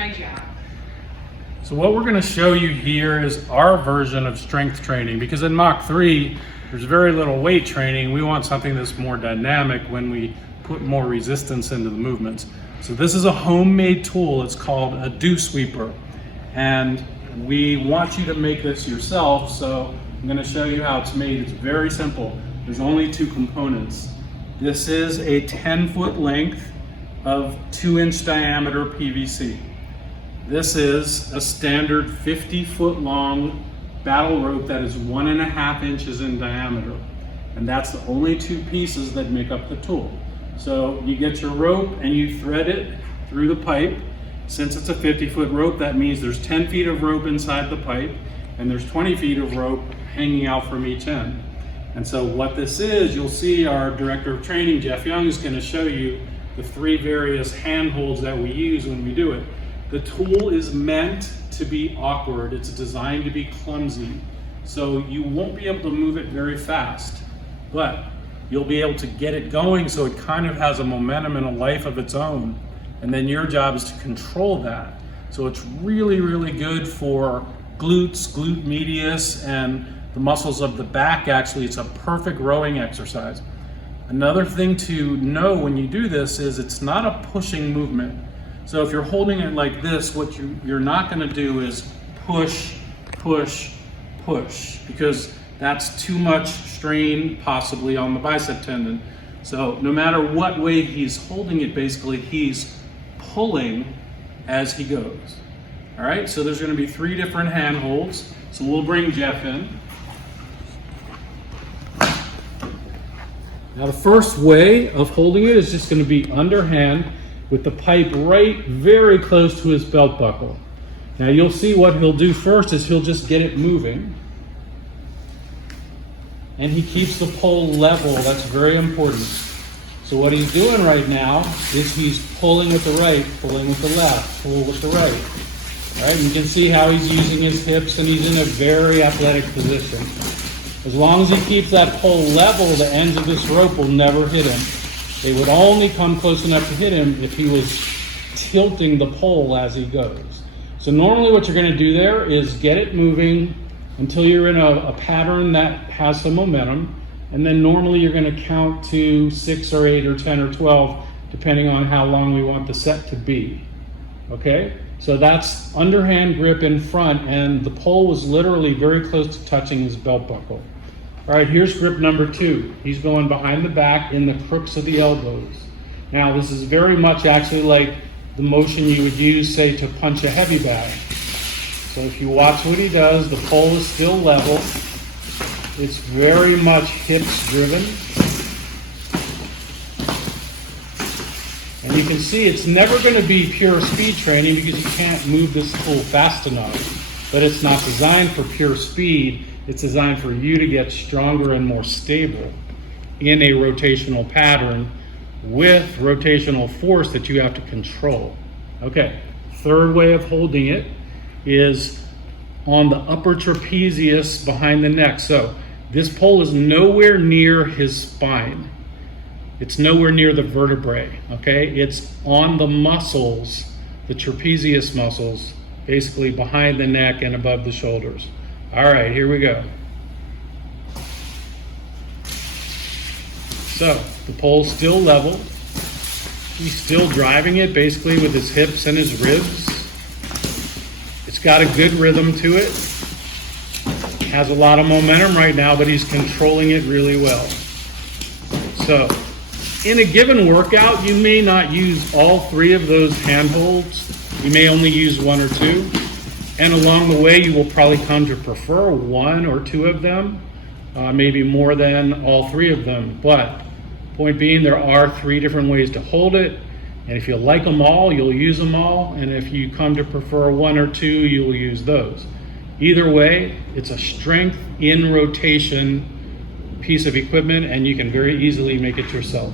my job. So what we're going to show you here is our version of strength training, because in Mach 3, there's very little weight training. We want something that's more dynamic when we put more resistance into the movements. So this is a homemade tool. It's called a dew sweeper. And we want you to make this yourself. So I'm going to show you how it's made. It's very simple. There's only two components. This is a 10-foot length of 2-inch diameter PVC. This is a standard 50-foot long battle rope that is 1.5 inches in diameter. And that's the only two pieces that make up the tool. So you get your rope and you thread it through the pipe. Since it's a 50-foot rope, that means there's 10 feet of rope inside the pipe and there's 20 feet of rope hanging out from each end. And so what this is, you'll see our director of training, Jeff Young, is going to show you the 3 various handholds that we use when we do it. The tool is meant to be awkward. It's designed to be clumsy. So you won't be able to move it very fast, but you'll be able to get it going so it kind of has a momentum and a life of its own. And then your job is to control that. So it's really, really good for glutes, glute medius, and the muscles of the back. Actually, it's a perfect rowing exercise. Another thing to know when you do this is it's not a pushing movement. So if you're holding it like this, what you're not going to do is push, push, push, because that's too much strain possibly on the bicep tendon. So no matter what way he's holding it, basically he's pulling as he goes. All right, so there's going to be 3 different handholds. So we'll bring Jeff in. Now the first way of holding it is just going to be underhand with the pipe right very close to his belt buckle. Now you'll see what he'll do first is he'll just get it moving. And he keeps the pole level. That's very important. So what he's doing right now is he's pulling with the right, pulling with the left, pull with the right. All right, you can see how he's using his hips and he's in a very athletic position. As long as he keeps that pole level, the ends of this rope will never hit him. They would only come close enough to hit him if he was tilting the pole as he goes. So normally what you're going to do there is get it moving until you're in a pattern that has some momentum. And then normally you're going to count to 6 or 8 or 10 or 12, depending on how long we want the set to be. Okay? So that's underhand grip in front, and the pole was literally very close to touching his belt buckle. All right, here's grip number 2. He's going behind the back in the crooks of the elbows. Now, this is very much actually like the motion you would use, say, to punch a heavy bag. So if you watch what he does, the pole is still level. It's very much hips driven. And you can see it's never going to be pure speed training because you can't move this tool fast enough. But it's not designed for pure speed. It's designed for you to get stronger and more stable in a rotational pattern with rotational force that you have to control. Okay, third way of holding it is on the upper trapezius behind the neck. So this pole is nowhere near his spine. It's nowhere near the vertebrae, okay? It's on the muscles, the trapezius muscles, basically behind the neck and above the shoulders. All right, here we go. So the pole's still level. He's still driving it basically with his hips and his ribs. It's got a good rhythm to it. Has a lot of momentum right now, but he's controlling it really well. So in a given workout, you may not use all 3 of those handholds. You may only use 1 or 2. And along the way, you will probably come to prefer 1 or 2 of them, maybe more than all 3 of them. But point being, there are 3 different ways to hold it. And if you like them all, you'll use them all. And if you come to prefer 1 or 2, you'll use those. Either way, it's a strength in rotation piece of equipment, and you can very easily make it yourself.